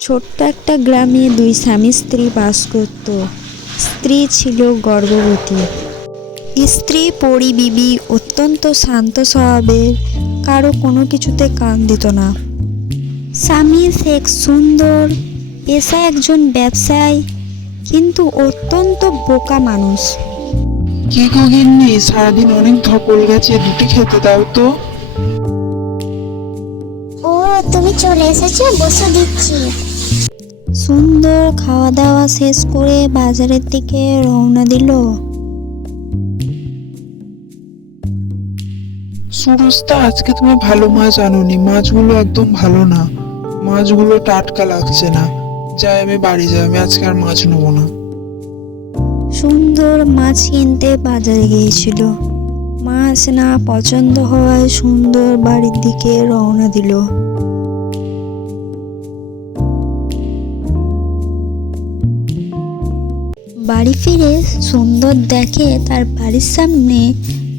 ছোট্ট একটা গ্রামে দুই স্বামী স্ত্রী বাস করত। স্ত্রী ছিল গর্ভবতী। স্ত্রী পরি বিবি অত্যন্ত শান্ত স্বভাবের, কারো কোনো কিছুতে কান দিত না। স্বামী শেখ সুন্দর, পেশায় একজন ব্যবসায়ী, কিন্তু অত্যন্ত বোকা মানুষ। কি গো গিন্নি, সারাদিন অনেক ধকল গেছে, রুটি খেতে দাও তো। ও, তুমি চলে এসেছো, বসে দিচ্ছি। সুন্দর খাওয়া দাওয়া শেষ করে বাজারের দিকে রওনা দিল। সুরস্তা, আজকে তুমি ভালো মাছ আনোনি, মাছগুলো একদম ভালো না, মাছগুলো টাটকা লাগছে না। যাই, আমি বাড়ি যাই, আমি আজকে আর মাছ নেবো না। সুন্দর মাছ কিনতে বাজারে গিয়েছিল। মাছ না পছন্দ হওয়ায় সুন্দর বাড়ির দিকে রওনা দিল। বাড়ি ফিরে সুন্দর দেখে তার বাড়ির সামনে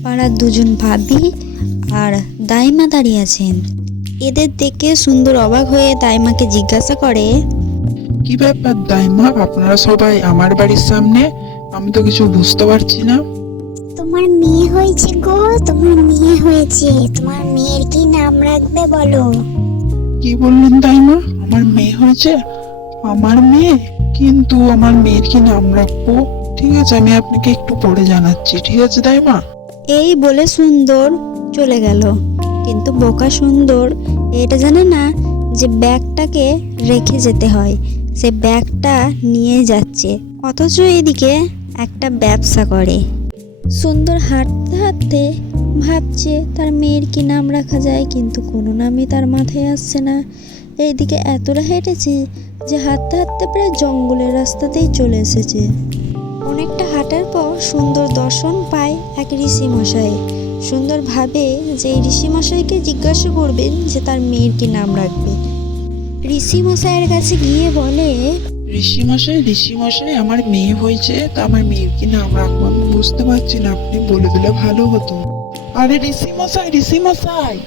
পাড়ার দুজন ভাবি আর দাইমা দাঁড়িয়ে আছেন। এদের দেখে সুন্দর অবাক হয়ে দাইমাকে জিজ্ঞাসা করে, কি ব্যাপার দাইমা, আপনারা সবাই আমার বাড়ির সামনে? আমি তো কিছু বুঝতে পারছি না। তোমার মেয়ে হয়েছে গো, তোমার মেয়ে হয়েছে। তোমার মেয়ের কি নাম রাখবে বলো? কি বললেন দাইমা? আমার মেয়ে হয়েছে? আমার মেয়ে? কিন্তু আমার মেয়ের কি নাম রাখবো? ঠিক আছে, আমি আপনাকে একটু পরে জানাচ্ছি, ঠিক আছে দাইমা? এই বলে সুন্দর চলে গেল। কিন্তু বোকা সুন্দর এটা জানে না যে ব্যাগটাকে রেখে যেতে হয়। সে ব্যাগটা নিয়ে যাচ্ছে, অথচ এদিকে একটা ব্যবসা করে। সুন্দর হাঁটতে হাঁটতে ভাবছে তার মেয়ের কি নাম রাখা যায়, কিন্তু কোনো নামই তার মাথায় আসছে না। এইদিকে এতটা হেঁটেছে যে হাঁটতে হাঁটতে প্রায় জঙ্গলের রাস্তাতেই চলে এসেছে। অনেকটা হাঁটার পর সুন্দর দর্শন পায় এক ঋষি মশাই। সুন্দর ভাবে যে এই ঋষি মশাইকে জিজ্ঞাসা করবেন যে তার মেয়ের কি নাম রাখবে। ঋষি মশাইয়ের কাছে গিয়ে বলে, ঋষিমশাই, আমার মেয়ে হয়েছে, তা আমার মেয়ের কি নাম রাখবো আমি বুঝতে পারছি না, আপনি বলে দিলে ভালো হতো। আরে ঋষিমশাই,